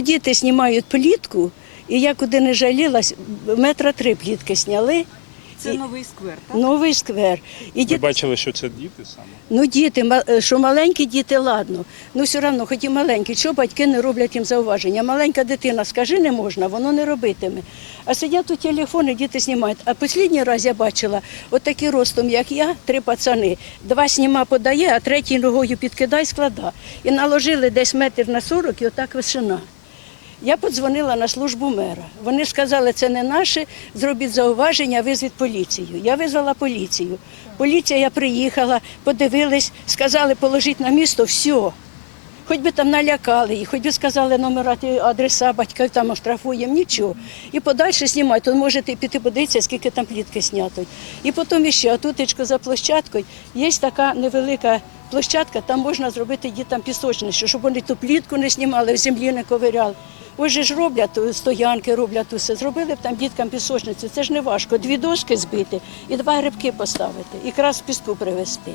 Діти знімають плітку, і я куди не жалілась, метра три плітки зняли, Це новий сквер, так? новий сквер. І Ви діти, бачили, що це діти саме? ну діти, ма- що маленькі діти, ладно. Ну все одно, хоч і маленькі, що батьки не роблять їм зауваження. Маленька дитина, скажи, не можна, воно не робитиме. А сидять у телефони, діти знімають. А останній раз я бачила, от ростом, як я, три пацани. Два сніма подає, а третій ногою підкидай, склада. І наложили десь метр на 40 і отак вишина. Я подзвонила на службу мера. Вони сказали, це не наше, зробіть зауваження, визвіть поліцію. Я визвала поліцію. Поліція приїхала, подивились, сказали, положіть на місто все. Хоч би там налякали їх, хоч би сказали номера, адреса, батьків там оштрафуємо, нічого. І подальше знімають, то можете піти подивитися, скільки там плітки знято. І потім ще, отутечко за площадкою, є така невелика площадка, там можна зробити дітям пісочнище, щоб вони ту плітку не знімали, в землі не ковиряли. Ось ж роблять е, стоянки, роблять усе. Зробили б там діткам пісочницю. Це ж не важко. Дві дошки збити і два грибки поставити, і крас піску привезти.